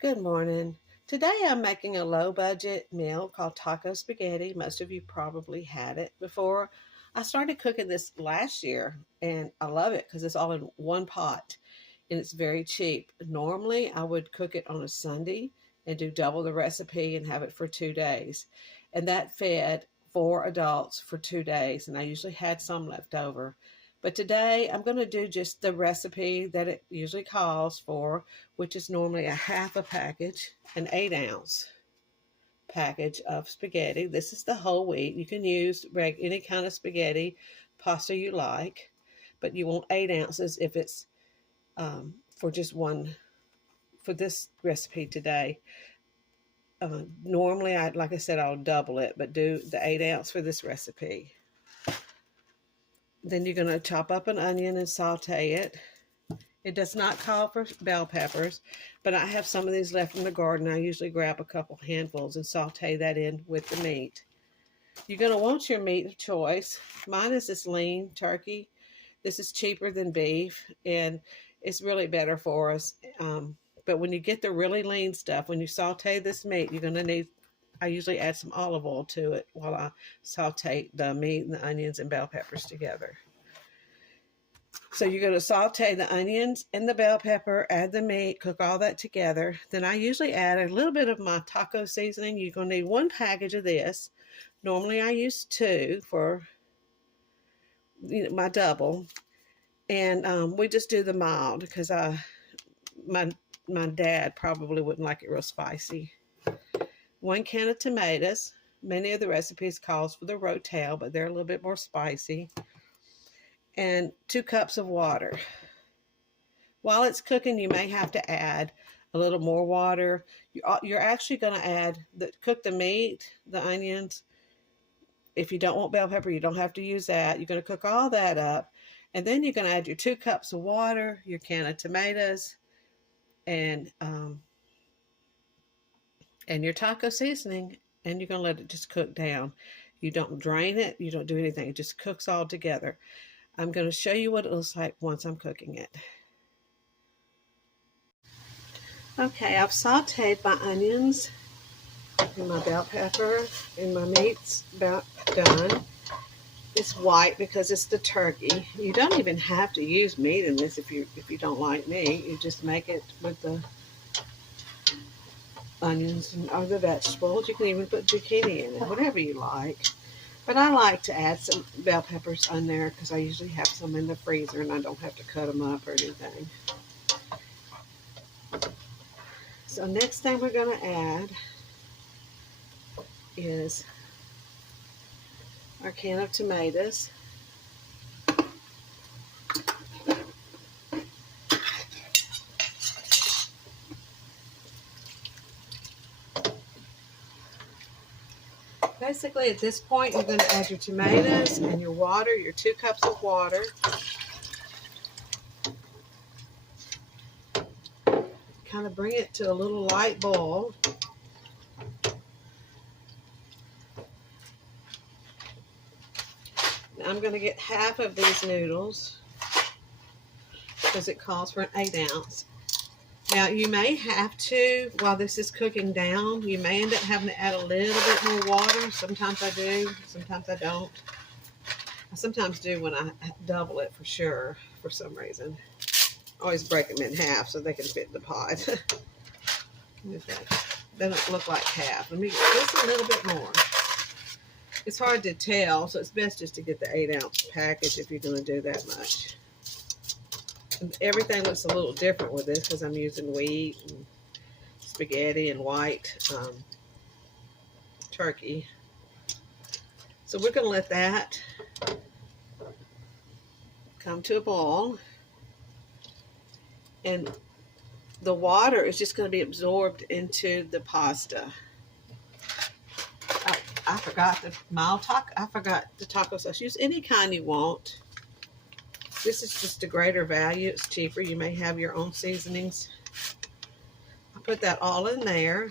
Good morning. Today I'm making a low budget meal called taco spaghetti. Most of you probably had it before. I started cooking this last year and I love it because it's all in one pot and it's very cheap. Normally I would cook it on a Sunday and do double the recipe and have it for 2 days. And that fed 4 adults for 2 days, and I usually had some left over. But today I'm going to do just the recipe that it usually calls for, which is normally a half a package, an 8 ounce package of spaghetti. This is the whole wheat. You can use any kind of spaghetti pasta you like, but you want 8 ounces if it's for just one for this recipe today. Normally, like I said, I'll double it, but do the 8 ounce for this recipe. Then you're going to chop up an onion and saute it. It does not call for bell peppers, but I have some of these left in the garden. I usually grab a couple handfuls and saute that in with the meat. You're going to want your meat of choice. Mine is this lean turkey. This is cheaper than beef, and it's really better for us. But when you get the really lean stuff, when you saute this meat, you're going to need, I usually add some olive oil to it while I saute the meat and the onions and bell peppers together. So you're going to saute the onions and the bell pepper, add the meat, cook all that together. Then I usually add a little bit of my taco seasoning. You're going to need one package of this. Normally I use two for my double. And we just do the mild because my dad probably wouldn't like it real spicy. 1 can of tomatoes. Many of the recipes calls for the rotel, but they're a little bit more spicy. And 2 cups of water. While it's cooking, you may have to add a little more water. You're actually going to cook the meat, the onions. If you don't want bell pepper, you don't have to use that. You're going to cook all that up. And then you're going to add your 2 cups of water, your can of tomatoes, and your taco seasoning, and you're going to let it just cook down. You don't drain it. You don't do anything. It just cooks all together. I'm going to show you what it looks like once I'm cooking it. Okay, I've sauteed my onions and my bell pepper, and my meat's about done. It's white because it's the turkey. You don't even have to use meat in this if you don't like meat. You just make it with the onions or the vegetables. You can even put zucchini in it, whatever you like. But I like to add some bell peppers on there because I usually have some in the freezer and I don't have to cut them up or anything. So next thing we're going to add is our can of tomatoes. Basically, at this point, you're going to add your tomatoes and your water, your 2 cups of water. Kind of bring it to a little light boil. Now I'm going to get half of these noodles because it calls for an 8 ounce. Now, you may have to, while this is cooking down, you may end up having to add a little bit more water. Sometimes I do, sometimes I don't. I sometimes do when I double it for sure, for some reason. I always break them in half so they can fit in the pot. They don't look like half. Let me get just a little bit more. It's hard to tell, so it's best just to get the 8 ounce package if you're going to do that much. Everything looks a little different with this because I'm using wheat and spaghetti and white turkey. So we're going to let that come to a boil. And the water is just going to be absorbed into the pasta. I forgot the taco sauce. Use any kind you want. This is just a greater value. It's cheaper. You may have your own seasonings. I put that all in there.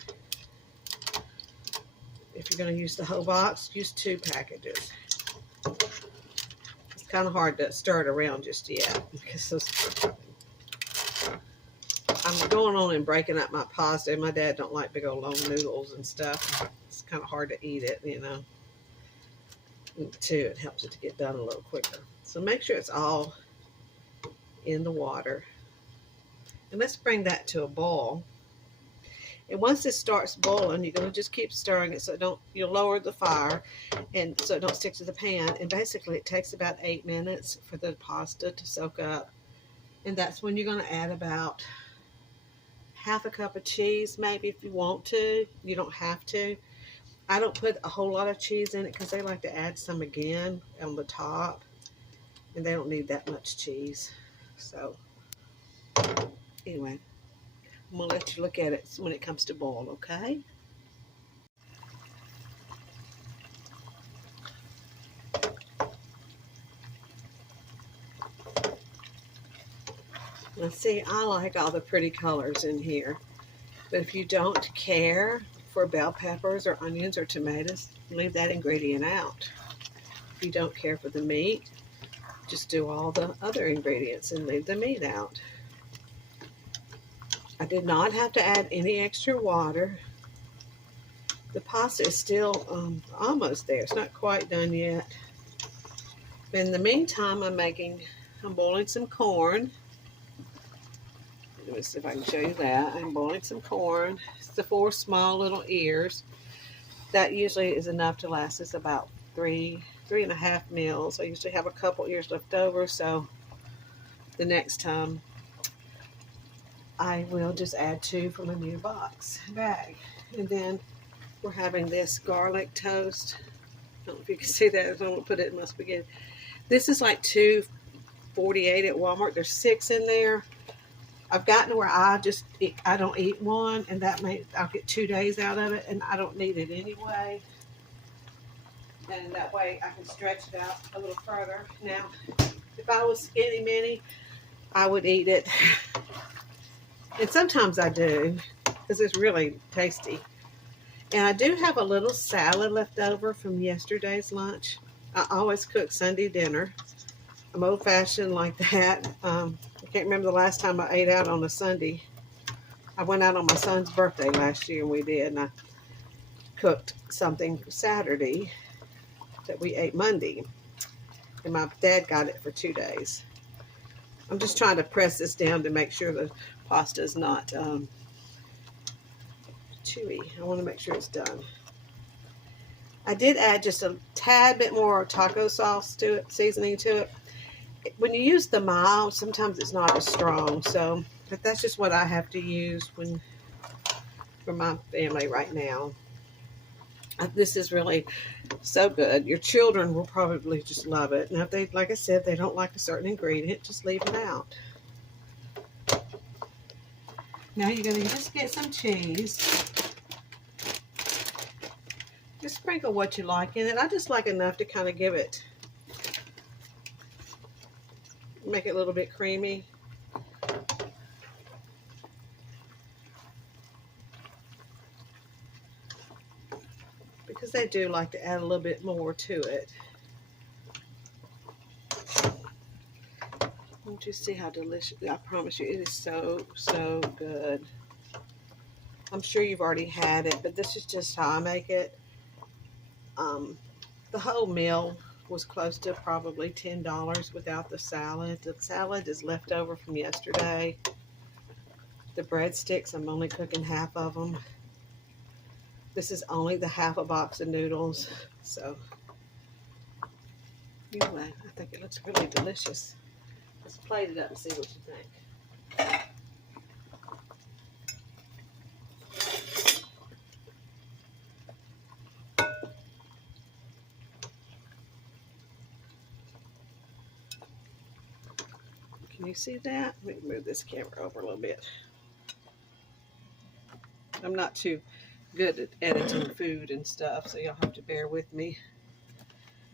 If you're going to use the whole box, use 2 packages. It's kind of hard to stir it around just yet because I'm going on and breaking up my pasta. My dad don't like big old long noodles and stuff. It's kind of hard to eat it, you know. And too, it helps it to get done a little quicker. So make sure it's all in the water. And let's bring that to a boil. And once it starts boiling, you're going to just keep stirring it so you'll lower the fire and so it don't stick to the pan. And basically it takes about 8 minutes for the pasta to soak up. And that's when you're going to add about half a cup of cheese, maybe, if you want to. You don't have to. I don't put a whole lot of cheese in it because they like to add some again on the top. And they don't need that much cheese. So, anyway, I'm going to let you look at it when it comes to boil, okay? Now see, I like all the pretty colors in here. But if you don't care for bell peppers or onions or tomatoes, leave that ingredient out. If you don't care for the meat, just do all the other ingredients and leave the meat out. I did not have to add any extra water. The pasta is still almost there. It's not quite done yet. In the meantime, I'm boiling some corn. Let me see if I can show you that. I'm boiling some corn. It's the 4 small little ears. That usually is enough to last us about 3.5 meals. I usually have a couple ears left over, so the next time I will just add 2 from a new bag. And then we're having this garlic toast. I don't know if you can see that. I don't want to put it in my spaghetti. This is like $2.48 at Walmart. There's 6 in there. I've gotten to where I don't eat one, and I'll get 2 days out of it, and I don't need it anyway. And that way I can stretch it out a little further. Now, if I was skinny mini, I would eat it. And sometimes I do, because it's really tasty. And I do have a little salad left over from yesterday's lunch. I always cook Sunday dinner. I'm old-fashioned like that. I can't remember the last time I ate out on a Sunday. I went out on my son's birthday last year, and we did. And I cooked something for Saturday that we ate Monday. And my dad got it for 2 days. I'm just trying to press this down to make sure the pasta is not chewy. I want to make sure it's done. I did add just a tad bit more taco sauce to it, seasoning to it. When you use the mild, sometimes it's not as strong. So, but that's just what I have to use for my family right now. This is really so good. Your children will probably just love it. Now, if they, like I said, they don't like a certain ingredient, just leave it out. Now you're going to just get some cheese. Just sprinkle what you like in it. I just like enough to kind of make it a little bit creamy. Because they do like to add a little bit more to it. Don't you see how delicious? I promise you, it is so, so good. I'm sure you've already had it, but this is just how I make it. The whole meal was close to probably $10 without the salad. The salad is left over from yesterday. The breadsticks, I'm only cooking half of them. This is only the half a box of noodles. So, anyway, I think it looks really delicious. Let's plate it up and see what you think. Can you see that? Let me move this camera over a little bit. I'm not too good at editing food and stuff, so you'll have to bear with me.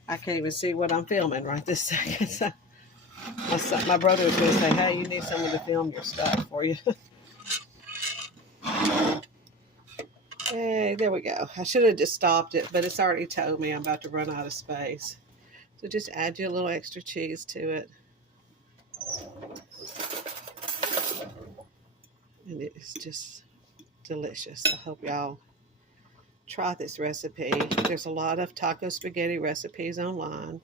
I can't even see what I'm filming right this second. So my brother was going to say, hey, you need someone to film your stuff for you. Hey, there we go. I should have just stopped it, but it's already told me I'm about to run out of space. So just add you a little extra cheese to it. and it's just delicious. I hope y'all try this recipe. There's a lot of taco spaghetti recipes online.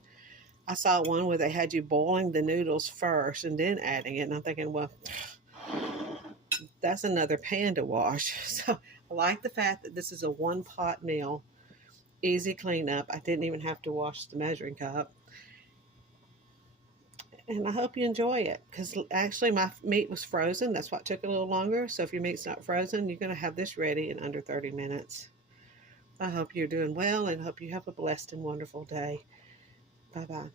I saw one where they had you boiling the noodles first and then adding it, and I'm thinking, well, that's another pan to wash. So I like the fact that this is a one pot meal, easy cleanup. I didn't even have to wash the measuring cup. And I hope you enjoy it because actually my meat was frozen. That's what took a little longer. So if your meat's not frozen, you're going to have this ready in under 30 minutes. I hope you're doing well and hope you have a blessed and wonderful day. Bye bye.